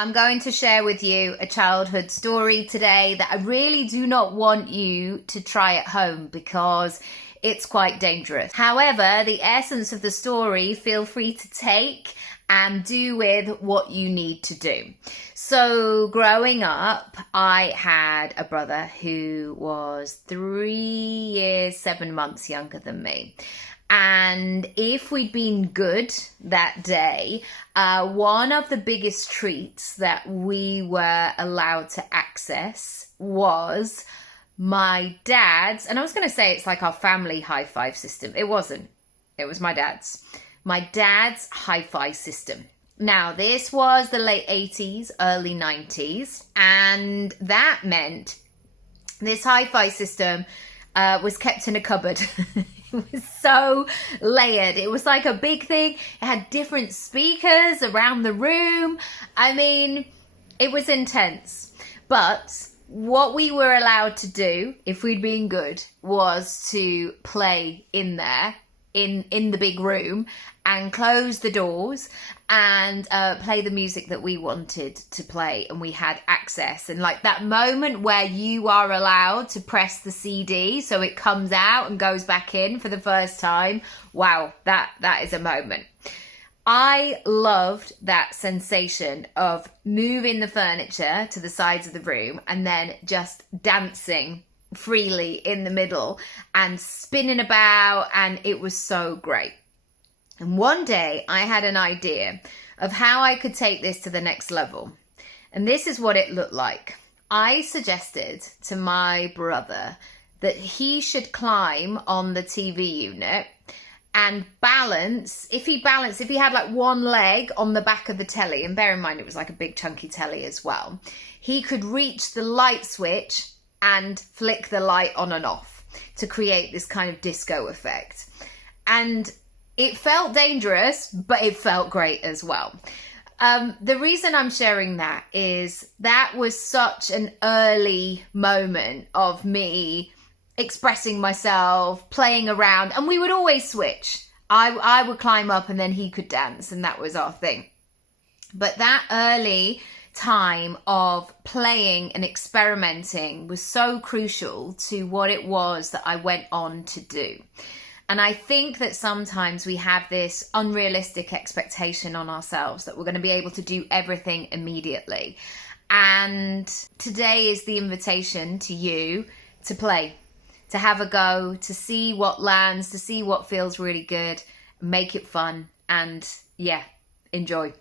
I'm going to share with you a childhood story today that I really do not want you to try at home because it's quite dangerous. However, the essence of the story, feel free to take and do with what you need to do. So growing up, I had a brother who was 3 years, 7 months younger than me. And if we'd been good that day, one of the biggest treats that we were allowed to access was my dad's, and I was going to say it's like our family high-five system. It wasn't. It was my dad's. My dad's hi-fi system. Now, this was the late 80s, early 90s, and that meant this hi-fi system was kept in a cupboard. It was so layered. It was like a big thing. It had different speakers around the room. I mean, it was intense. But what we were allowed to do, if we'd been good, was to play in there, in the big room, and close the doors and play the music that we wanted to play, and we had access. And like that moment where you are allowed to press the CD so it comes out and goes back in for the first time, wow, that is a moment. I loved that sensation of moving the furniture to the sides of the room and then just dancing freely in the middle and spinning about, and it was so great. And one day I had an idea of how I could take this to the next level. And this is what it looked like. I suggested to my brother that he should climb on the TV unit and balance, if he had like one leg on the back of the telly, and bear in mind it was like a big chunky telly as well, he could reach the light switch and flick the light on and off to create this kind of disco effect. And it felt dangerous, but it felt great as well. The reason I'm sharing that is that was such an early moment of me expressing myself, playing around, and we would always switch. I would climb up and then he could dance, and that was our thing. But that early time of playing and experimenting was so crucial to what it was that I went on to do. And I think that sometimes we have this unrealistic expectation on ourselves that we're going to be able to do everything immediately. And today is the invitation to you to play, to have a go, to see what lands, to see what feels really good, make it fun, and yeah, enjoy.